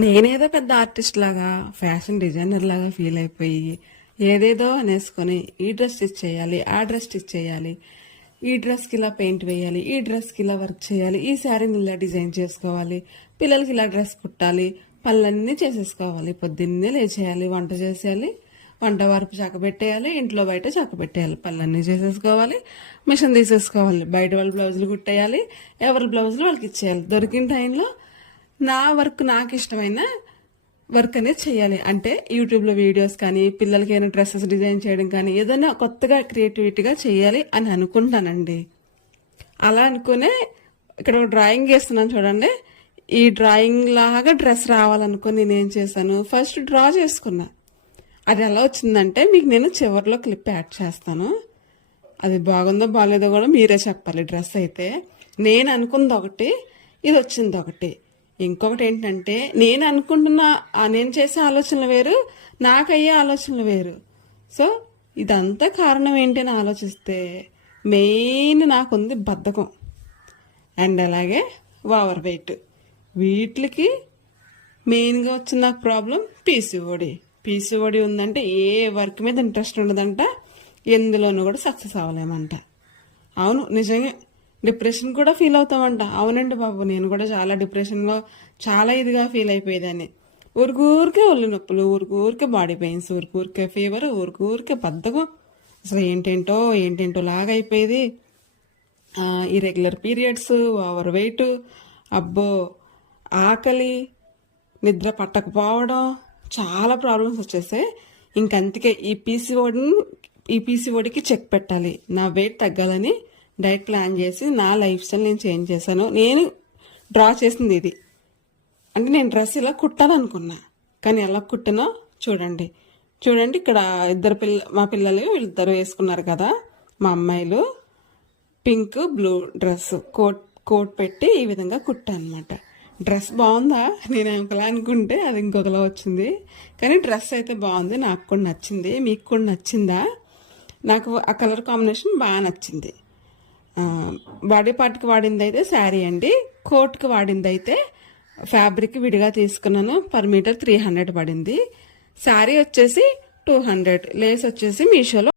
నేనేదో పెద్ద ఆర్టిస్ట్ లాగా ఫ్యాషన్ డిజైనర్ లాగా ఫీల్ అయిపోయి ఏదేదో అనేసుకొని ఈ డ్రెస్ స్టిచ్ చేయాలి, ఆ డ్రెస్ స్టిచ్ చేయాలి, ఈ డ్రెస్కి ఇలా పెయింట్ వేయాలి, ఈ డ్రెస్కి ఇలా వర్క్ చేయాలి, ఈ శారీని ఇలా డిజైన్ చేసుకోవాలి, పిల్లలకి ఇలా డ్రెస్ కుట్టాలి, పనులన్నీ చేసేసుకోవాలి. పొద్దున్నే లేచేయాలి, వంట చేసేయాలి, వంట వరపు చక్కబెట్టేయాలి, ఇంట్లో బయట చక్కబెట్టేయాలి, పనులన్నీ చేసేసుకోవాలి, మిషన్ తీసేసుకోవాలి, బయట వాళ్ళ బ్లౌజులు కుట్టేయాలి, ఎవరి బ్లౌజులు వాళ్ళకి ఇచ్చేయాలి. దొరికిన టైంలో నా వర్క్ నాకు ఇష్టమైన వర్క్ అనేది చేయాలి. అంటే యూట్యూబ్లో వీడియోస్ కానీ, పిల్లలకి ఏమైనా డ్రెస్సెస్ డిజైన్ చేయడం కానీ, ఏదైనా కొత్తగా క్రియేటివిటీగా చేయాలి అని అనుకుంటానండి. అలా అనుకునే ఇక్కడ డ్రాయింగ్ వేస్తున్నాను చూడండి. ఈ డ్రాయింగ్ లాగా డ్రెస్ రావాలనుకుని నేనేం చేశాను, ఫస్ట్ డ్రా చేసుకున్నా. అది ఎలా వచ్చిందంటే మీకు నేను చివరిలో క్లిప్ యాడ్ చేస్తాను. అది బాగుందో బాగాలేదో కూడా మీరే చెప్పాలి. డ్రెస్ అయితే నేను అనుకుంది ఒకటి, ఇది వచ్చింది ఒకటి. ఇంకొకటి ఏంటంటే నేను అనుకుంటున్న నేను చేసే ఆలోచనలు వేరు, నాకయ్యే ఆలోచనలు వేరు. సో ఇదంతా కారణం ఏంటని ఆలోచిస్తే మెయిన్ నాకుంది బద్ధకం అండ్ అలాగే ఓవర్ వెయిట్. వీటికి మెయిన్గా వచ్చిన నాకు ప్రాబ్లం పీసీఓడి. పీసీఓడి ఉందంటే ఏ వర్క్ మీద ఇంట్రెస్ట్ ఉండదంట, ఎందులోనూ కూడా సక్సెస్ అవ్వలేమంట. అవును, నిజంగా డిప్రెషన్ కూడా ఫీల్ అవుతామంట. అవునండి బాబు, నేను కూడా చాలా డిప్రెషన్లో చాలా ఇదిగా ఫీల్ అయిపోయేదాన్ని. ఊరికూరికే ఒళ్ళు నొప్పులు, ఊరికూరికే బాడీ పెయిన్స్, ఊరికూరికే ఫీవర్, ఊరికూరికే బద్ధకం. అసలు ఏంటేంటో లాగా అయిపోయేది. ఇర్రెగ్యులర్ పీరియడ్స్, ఓవర్ వెయిట్, అబ్బో ఆకలి, నిద్ర పట్టకపోవడం, చాలా ప్రాబ్లమ్స్ వచ్చేసాయి. ఇంకందుకే ఈ పీసీఓడికి చెక్ పెట్టాలి. నా వెయిట్ తగ్గాలని డైట్ ప్లాన్ చేసి నా లైఫ్ స్టైల్ నేను చేంజ్ చేశాను. నేను డ్రా చేసింది ఇది. అంటే నేను డ్రెస్ ఇలా కుట్టాలనుకున్నా, కానీ ఎలా కుట్టినో చూడండి. ఇక్కడ మా పిల్లలు వీళ్ళిద్దరు వేసుకున్నారు కదా, మా అమ్మాయిలు పింక్ బ్లూ డ్రెస్ కోట్ పెట్టి ఈ విధంగా కుట్టా అనమాట. డ్రెస్ బాగుందా, నేను ఒకలా అనుకుంటే అది ఇంకొకలా వచ్చింది. కానీ డ్రెస్ అయితే బాగుంది, నాకు కూడా నచ్చింది. మీకు కూడా నచ్చిందా? నాకు ఆ కలర్ కాంబినేషన్ బాగా నచ్చింది. బాడీ పార్ట్కి వాడింది అయితే శారీ అండి. కోట్కి వాడింది అయితే ఫ్యాబ్రిక్ విడిగా తీసుకున్నాను. పర్ మీటర్ 300 పడింది. శారీ వచ్చేసి 200, లేస్ వచ్చేసి మీషోలో